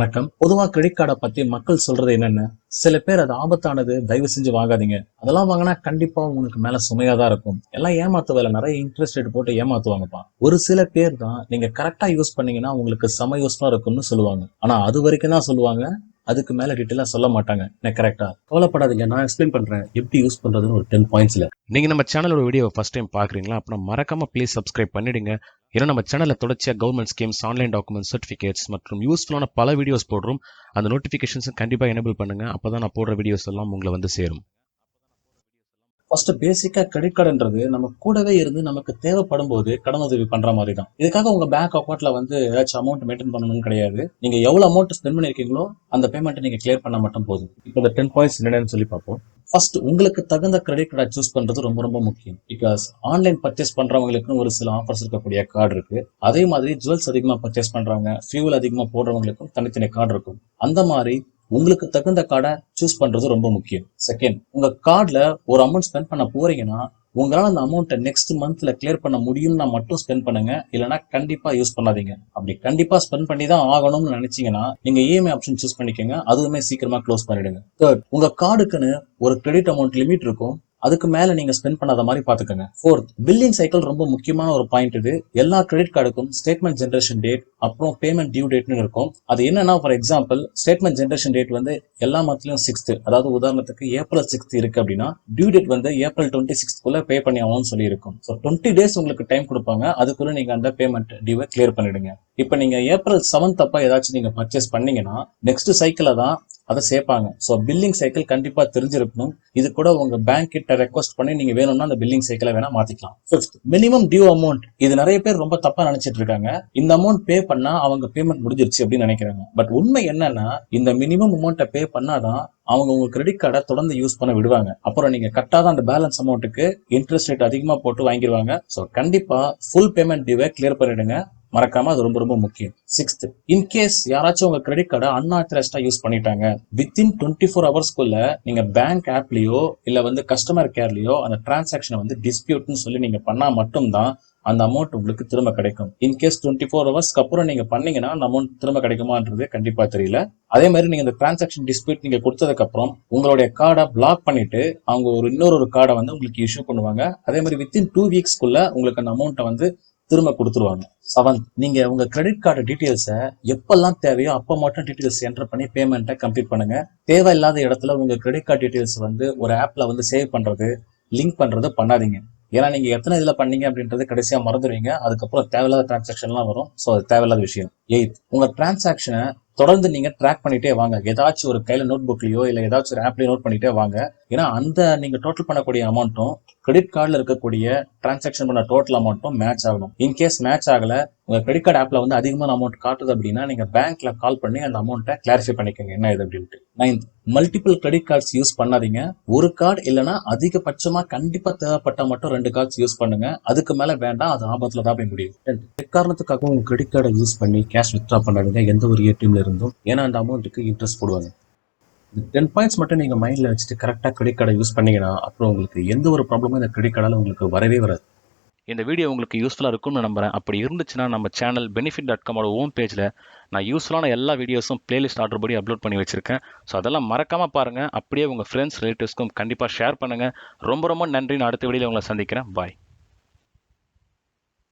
வணக்கம். பொதுவா கிரெடிட் கார்டை பத்தி மக்கள் சொல்றது என்னென்ன? சில பேர் அது ஆபத்தானது, தயவு செஞ்சு வாங்காதீங்க. அதெல்லாம் வாங்கினா கண்டிப்பா உங்களுக்கு மேல சுமையா தான் இருக்கும். எல்லாம் ஏமாத்து வேலை, நிறைய இன்ட்ரெஸ்ட் ரேட் போட்டு ஏமாத்துவாங்கப்பா. ஒரு சில பேர் தான் நீங்க கரெக்டா யூஸ் பண்ணீங்கன்னா உங்களுக்கு செம யூஸ்ஃபுல்லா இருக்கும்னு சொல்லுவாங்க. ஆனா அது வரைக்கும் தான் சொல்லுவாங்க. அதுக்கு மேல டீட்டெயிலா சொல்ல மாட்டாங்க. என்ன கரெக்டா? கவலைப்படாதீங்க, நான் எக்ஸ்பிளைன் பண்றேன் எப்படி யூஸ் பண்றதுன்னு ஒரு 10 பாயிண்ட்ஸ்ல. நீங்க நம்ம சேனலோட வீடியோவை ஃபர்ஸ்ட் டைம் பாக்குறீங்களா? அப்படின்னா மறக்காம ப்ளீஸ் சப்ஸ்கிரைப் பண்ணிடுங்க. ஏன்னா நம்ம சேனல்ல தொடர்ச்சியா government schemes, online document, certificates மற்றும் யூஸ்ஃபுல்லான பல வீடியோஸ் போடுறோம். அந்த நோட்டிஃபிகேஷன்ஸும் கண்டிப்பா எனேபிள் பண்ணுங்க. அப்பதான் நான் போடுற வீடியோஸ் எல்லாம் உங்களை வந்து சேரும். ஃபர்ஸ்ட் பேசிக்கா கிரெடிட் கார்டுன்றது நம்ம கூடவே இருந்து நமக்கு தேவைப்படும் போது கடன் உதவி பண்ற மாதிரி தான். இதுக்காக உங்க பேங்க் அக்கௌண்ட்ல ஏதாச்சும் அமௌண்ட் மெயின்டைன் பண்ணணும்னு கிடையாது. நீங்க எவ்வளவு அமௌண்ட் ஸ்பெண்ட் பண்ணிருக்கீங்களோ அந்த பேமெண்ட் நீங்க கிளியர் பண்ண மட்டும் போதும். இப்போ இந்த 10 பாயிண்ட்ஸ் என்னன்னு சொல்லி பார்ப்போம். ஃபர்ஸ்ட், உங்களுக்கு தகுந்த கிரெடிட் கார்டை சூஸ் பண்றது ரொம்ப ரொம்ப முக்கியம். பிகாஸ் ஆன்லைன் பர்ச்சேஸ் பண்றவங்களுக்கு ஒரு சில ஆஃபர்ஸ் இருக்கக்கூடிய கார்டு இருக்கு. அதே மாதிரி ஜுவல்ஸ் அதிகமா பர்ச்சேஸ் பண்றவங்க, ஃபியூல் அதிகமா போடுறவங்களுக்கும் தனித்தனி கார்டு இருக்கும். அந்த மாதிரி உங்களுக்கு தகுந்த கார்டை சூஸ் பண்றது ரொம்ப முக்கியம். செகண்ட், உங்க கார்டுல ஒரு அமௌண்ட் ஸ்பெண்ட் பண்ண போறீங்கன்னா உங்களால அந்த அமௌண்ட்டை நெக்ஸ்ட் மந்த்ல கிளியர் பண்ண முடியும்னா மட்டும் ஸ்பெண்ட் பண்ணுங்க. இல்லைன்னா கண்டிப்பா யூஸ் பண்ணாதீங்க. அப்படி கண்டிப்பா ஸ்பெண்ட் பண்ணி தான் ஆகணும்னு நினைச்சீங்கன்னா நீங்க இஎம்ஐ ஆப்ஷன் சூஸ் பண்ணிக்கோங்க. அதுவுமே சீக்கிரமா க்ளோஸ் பண்ணிடுங்க. தேர்ட், உங்க கார்டுக்குன்னு ஒரு கிரெடிட் அமௌண்ட் லிமிட் இருக்கும். அதுக்கு மேல நீங்க ஸ்பெண்ட் பண்ணாத மாதிரி பாத்துக்கோங்க. ஃபோர்த், பில்லிங் சைக்கிள் ரொம்ப முக்கியமான ஒரு பாயிண்ட் இது. எல்லா கிரெடிட் கார்டுக்கும் ஸ்டேட்மெண்ட் ஜெனரேஷன் டேட் அப்புறம் பேமெண்ட் டியூ டேட்னு இருக்கும். அது என்னன்னா, for example statement generation date எல்லா மந்த்லயும் 6th, அதாவது உதாரணத்துக்கு ஏப்ரல் 6th இருக்கு அப்படின்னா டியூ டேட் ஏப்ரல் 26th பே பண்ணி ஆகணும்னு சொல்லி இருக்கும். ஸோ 20 days உங்களுக்கு டைம் கொடுப்பாங்க. அதுக்குள்ள நீங்க அந்த பேமெண்ட் டியூவை கிளியர் பண்ணிடுங்க. இப்போ நீங்க ஏப்ரல் 7th அப்ப ஏதாச்சும் நீங்க பர்ச்சேஸ் பண்ணீங்கன்னா நெக்ஸ்ட் சைக்கிள தான் அதை சேர்ப்பாங்க. ஸோ பில்லிங் சைக்கிள் கண்டிப்பா தெரிஞ்சிருக்கணும். இது கூட உங்க பேங்க் கிட்ட ரெக்வஸ்ட் பண்ணி நீங்க வேணும்னா அந்த பில்லிங் சைக்கிளை வேணா மாத்திக்கலாம். Fifth, minimum due amount. இது நிறைய பேர் ரொம்ப தப்பா நினைச்சிட்டு இருக்காங்க. இந்த அமௌண்ட் பே பண்ணா அவங்க பேமெண்ட் முடிஞ்சிருச்சு அப்படின்னு நினைக்கிறாங்க. பட் உண்மை என்னன்னா, இந்த மினிமம் அமௌண்ட்டை பே பண்ணாதான் அவங்க உங்க கிரெடிட் கார்டை தொடர்ந்து யூஸ் பண்ண விடுவாங்க. அப்புறம் நீங்க கட்டாத அந்த பேலன்ஸ் அமௌண்ட்டுக்கு இன்ட்ரெஸ்ட் ரேட் அதிகமா போட்டு வாங்கிடுவாங்க. ஸோ கண்டிப்பா ஃபுல் பேமெண்ட் டியூவை கிளியர் பண்ணிடுங்க. மறக்காம, அது ரொம்ப ரொம்ப முக்கியம். சிக்ஸ்த், இன்கேஸ் யாராச்சும் உங்க கிரெடிட் கார்டை அன்ஆத்தரைஸ்டா யூஸ் பண்ணிட்டாங்க, வித்தின் 24 ஹவர்ஸ்க்குள்ள நீங்க பேங்க் ஆப்லயோ இல்ல கஸ்டமர் கேர்லயோ அந்த டிரான்சாக்ஷனை டிஸ்பியூட்னு சொல்லி நீங்க பண்ணா மட்டும்தான் அந்த அமௌண்ட் உங்களுக்கு திரும்ப கிடைக்கும். இன்கேஸ் 24 ஹவர்ஸ்க்கு அப்புறம் நீங்க பண்ணீங்கன்னா அந்த அமௌண்ட் திரும்ப கிடைக்குமான்றது கண்டிப்பா தெரியல. அதே மாதிரி நீங்க இந்த டிரான்சாக்ஷன் டிஸ்பியூட் நீங்க கொடுத்ததுக்கு அப்புறம் உங்களுடைய கார்டை பிளாக் பண்ணிட்டு அவங்க இன்னொரு கார்டை உங்களுக்கு இஷ்யூ பண்ணுவாங்க. அதே மாதிரி வித்தின் 2 வீக்ஸ்க்குள்ள உங்களுக்கு அந்த அமௌண்ட்டை திரும்ப கொடுத்துருவாங்க. செவன்த், நீங்க உங்க கிரெடிட் கார்டு டீடைல்ஸை எப்பெல்லாம் தேவையோ அப்ப மட்டும் டீடைல்ஸ் என்டர் பண்ணி பேமெண்ட்டை கம்ப்ளீட் பண்ணுங்க. தேவையில்லாத இடத்துல உங்க கிரெடிட் கார்டு டீடைல்ஸ் ஒரு ஆப்ல சேவ் பண்றது, லிங்க் பண்றது பண்ணாதீங்க. ஏன்னா நீங்க எத்தனை இதுல பண்ணீங்க அப்படின்றது கடைசியா மறந்துடுவீங்க. அதுக்கப்புறம் தேவையில்லாத டிரான்சாக்ஷன்லாம் வரும். ஸோ அது தேவையில்லாத விஷயம். எய்த், உங்க டிரான்சாக்ஷனை தொடர்ந்து நீங்க ட்ராக் பண்ணிட்டே வாங்க. ஏதாச்சும் ஒரு கையில நோட் புக்லயோ இல்ல ஏதாச்சும் ஒரு ஆப்லயோ நோட் பண்ணிட்டே வாங்க. ஏன்னா அந்த நீங்க டோட்டல் பண்ணக்கூடிய அமௌண்ட்டும் கிரெடிட் கார்டுல இருக்கக்கூடிய டிரான்சாக்ஷன் பண்ண டோட்டல் அமௌண்ட்டும் மேட்ச் ஆகணும். இன்கேஸ் மேட்ச் ஆகல, உங்க கிரெடிட் கார்டு ஆப்ல அதிகமான அமௌண்ட் காட்டுது அப்படின்னா நீங்க பேங்க்ல கால் பண்ணி அந்த அமௌண்ட்டை கிளாரிஃபை பண்ணிக்கோங்க என்ன இது அப்படின்ட்டு. Ninth, multiple credit cards use பண்ணாதீங்க. ஒரு கார்டு இல்லைன்னா அதிகபட்சமா கண்டிப்பா தேவைப்பட்ட மட்டும் 2 கார்ட்ஸ் யூஸ் பண்ணுங்க. அதுக்கு மேல வேண்டாம், அது ஆபத்துல தான் போய் முடியும். எக்காரணத்துக்காக உங்க கிரெடிட் கார்டை யூஸ் பண்ணி கேஷ் வித்ட்ரா பண்ணாதீங்க எந்த ஒரு ஏடிஎம்ல இருந்தும். ஏன்னா அந்த அமௌண்ட்டுக்கு இன்ட்ரெஸ்ட் போடுவாங்க. இந்த 10 பாயிண்ட்ஸ் மட்டும் நீங்க மைண்ட்ல வச்சுட்டு கரெக்டா கிரெடிட் கார்டை யூஸ் பண்ணீங்கன்னா அப்புறம் உங்களுக்கு எந்த ஒரு ப்ராப்ளமும் இந்த கிரெடிட் கார்டால உங்களுக்கு வரவே வராது. இந்த வீடியோ உங்களுக்கு யூஸ்ஃபுல்லாக இருக்கும்னு நம்புறேன். அப்படி இருந்துச்சுன்னா நம்ம சேனல் benefit.com ஹோம் பேஜில் நான் யூஸ்ஃபுல்லான எல்லா வீடியோஸும் பிளேலிஸ்ட் ஆர்டர் படி அப்லோட் பண்ணி வச்சிருக்கேன். ஸோ அதெல்லாம் மறக்காமல் பாருங்கள். அப்படியே உங்கள் ஃப்ரெண்ட்ஸ் ரிலேட்டிவ்ஸ்க்கும் கண்டிப்பாக ஷேர் பண்ணுங்கள். ரொம்ப ரொம்ப நன்றி. நான் அடுத்த வீடியோவில் உங்களை சந்திக்கிறேன். பாய்.